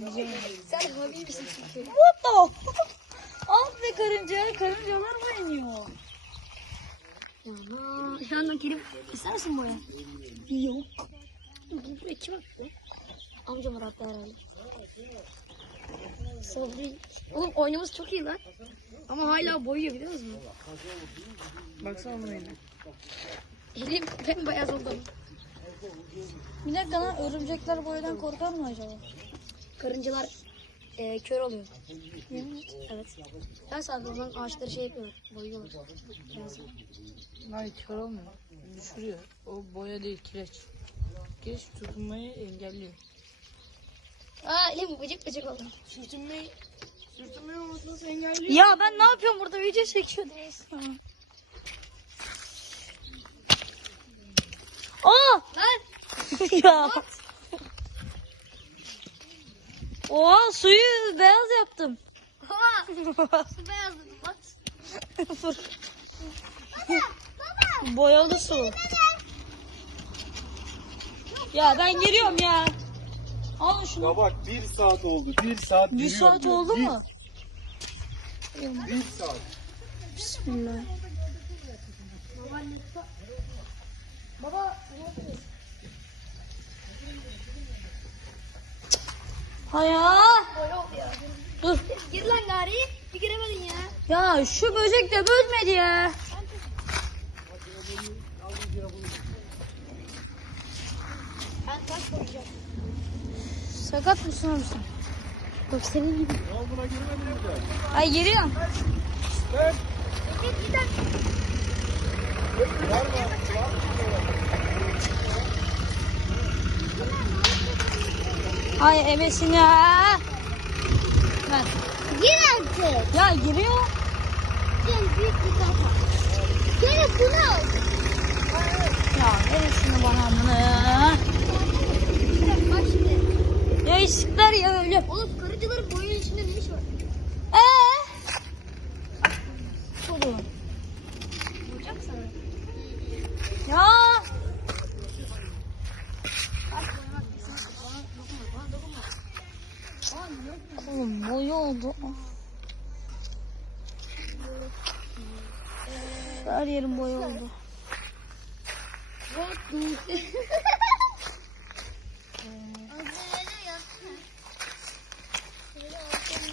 Sen hobi misin çünkü? What the? Al be karınca. Karıncalar mı iniyor? Aman. Şu anda gelip ister misin boya? Yok. Bu iki bak be. Amcam var hatta herhalde. Sabri. Oğlum oyunumuz çok iyi lan. Ama hala boyuyor biliyor musun? Baksana buna yine. Elim bembeyaz oldu. Bir dakika lan örümcekler boyadan korkar mı acaba? Karıncalar e, kör oluyor. Evet. Ben sadece o zaman ağaçları şey yapıyorlar. Boyuyorlar. Hayır kör olmuyor. Düşürüyor. O boya değil kireç. Kireç tutunmayı engelliyor. Aa elim bıcık bıcık oldu. Sürtünmeyi sürtünmeyi olmasını engelliyor. Ya ben ne yapıyorum burada video çekiyordum. Aa! Lan ya. Oha suyu beyaz yaptım. Oha! Su beyazladı bak. Boyalı su. Ya ben giriyorum ya. Al şunu. Ya bak bir saat oldu. Bir saat Bir saat oldu Bir- mu? Bir saat. Bismillah. Haya. Böyle oldu ya. Dur. Gir lan gari. Bir giremedin ya. Ya şu böcek de bölmedi ya. Ben taş koyacağım. Sakat mısın oğlum sen? Bak senin gibi. Ya buna girmedin mi? Ay giriyorum. Git giden. Ay ebesine. Ver. Gir artık. Ya giriyor. Gel bir kafa. Gel şunu al. Ya verin bana bunu. Ya isikler ya öyle. Oğlum karıncaların boyunun içinde ne iş var? Ee? Oğlum. Vuracak sana. Ya. Bak boya bak. Bana dokunma. Bana dokunma. Oğlum boyu oldu. Her yerim boyu oldu.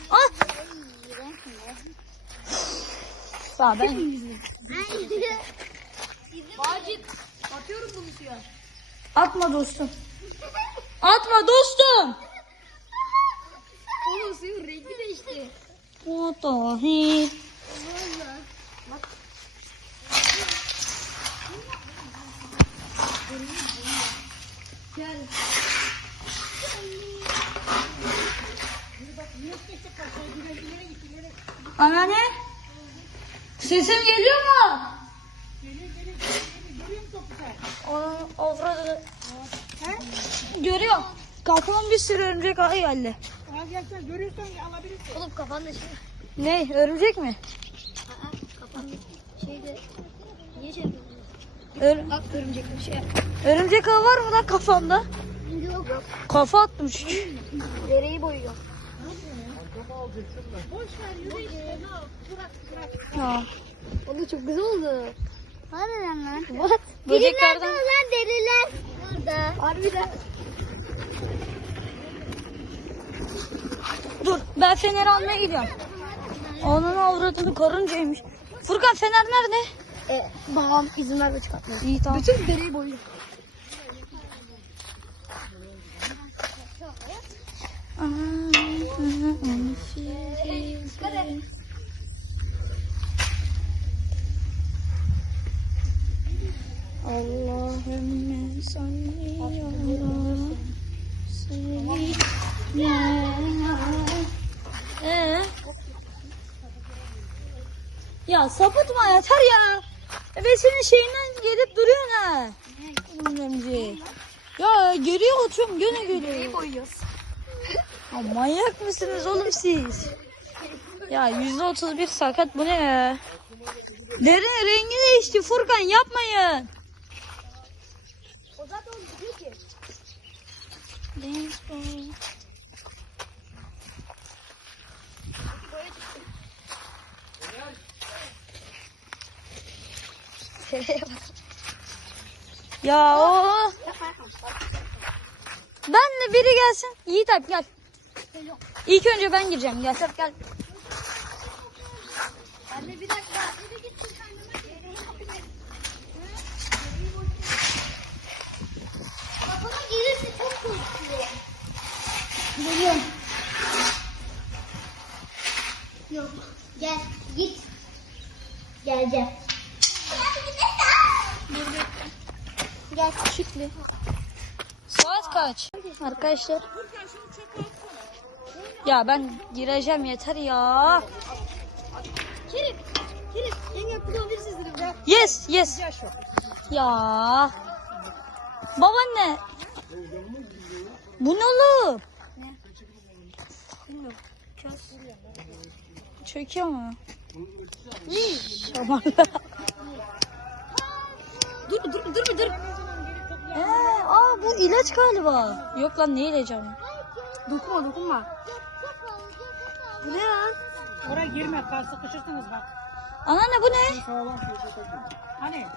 Ah! Ya ben Macit. Atıyorum bunu suya. atma dostum. Atma dostum. Oğlum suyun rengi değişti. What the hell? Gel. Anneanne? Sesim geliyor mu? Onun avradını. Görüyorum. Kafama bir sürü örümcek ağı geldi. Oğlum kafanda şey. Ne? Örümcek mi? Aa, kafanda şeyde. Niye şey yapıyorsun? Ör- Bak örümcek bir şey örümcek ağı var mı lan kafamda? Yok yok. Kafa attım çünkü. Dereyi boyuyor. Oğlum çok güzel oldu. Harbiden lan. What? Böceklerden. lan deriler? Burada. Harbiden. Dur ben fener almaya gidiyorum. Onun avradını karıncaymış. Furkan fener nerede? E, babam izin verme çıkartmıyor. İyi tamam. Bütün dereyi boyuyor. Et. Allahümme salli ala. Ee? Ya sapıtma yeter ya. Ve senin şeyinden gelip duruyorsun ha. Ya geriye oturuyorum gene geliyor. Dereyi boyuyoruz. Ya manyak mısınız oğlum siz? Ya yüzde otuz bir sakat bu ne ya? Derin rengi değişti Furkan yapmayın. O zaten onu biliyor ki. Ya o. Ben de biri gelsin. Yiğit abi gel. İlk önce ben gireceğim gel. Gel. Anne bir dakika. Kafama gelirse çok korkuyor. Geliyorum. Yok. Gel. Git. Gel gel. Gel küçüklü. Saat kaç? Arkadaşlar. Ya ben gireceğim yeter ya. Kerim. Kerim. En yakın olabilirsiniz dedim. Gel. Yes yes. Ya. Babaanne. Bu ne oğlum? Çöküyor mu? Aman. Dur dur dur dur. Ee, aa bu ilaç galiba. Yok lan ne ilacı ama? Dokunma dokunma. Bu ne lan? Oraya girme kal sıkışırsınız bak. Anneanne bu ne? Hani?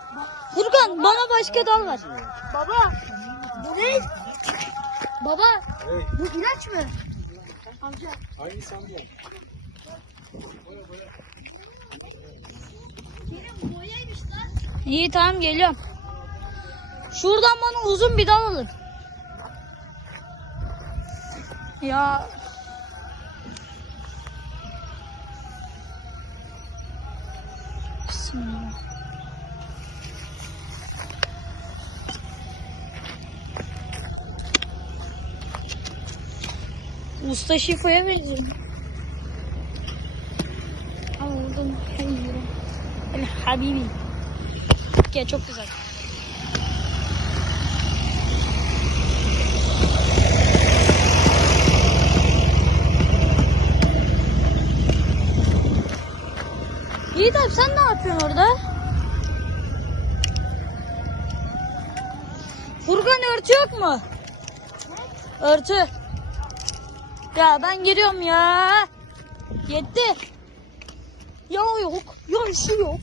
Furkan bana başka dal ver. Baba. Bu ne? Baba. Evet. Bu ilaç mı? Amca. Aynı lan. İyi tamam geliyorum. Şuradan bana uzun bir dal alın. Ya. Bismillah. Usta. Ama oradan hayır. El Habibi. Ya çok güzel. Yiğit abi sen ne yapıyorsun orada? Furkan örtü yok mu? Örtü. Ya ben giriyorum ya. Yetti. Ya yok. Ya şu yok.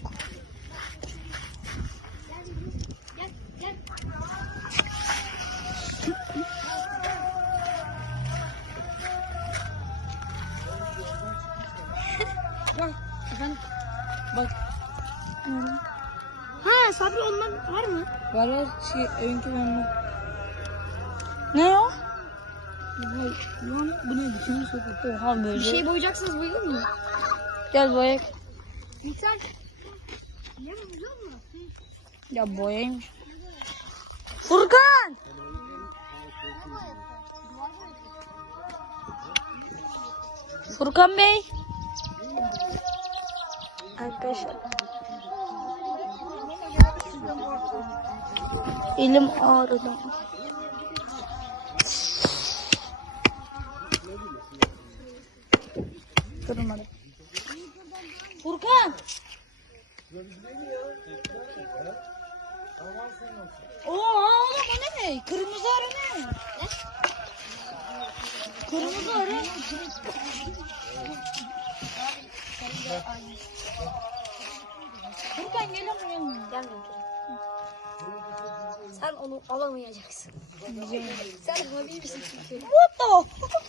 Var mı? var var şey önkü ben Ne o? Lan bu ne dişimi sokuyor. Oha böyle. Bir şey boyayacaksınız boyayır mı? Gel boyak. Mikser. Ne biliyor musun? Ya boyaymış. Furkan! Furkan Bey. Arkadaşlar. Elim ağrıdı. Durmadım. Furkan! Oo oğlum o ne? Kırmızı arı ne? Kırmızı arı. Furkan gel ama yanına. Gelmiyor Kerim. Sen onu alamayacaksın. Sen habibisin çünkü. What the?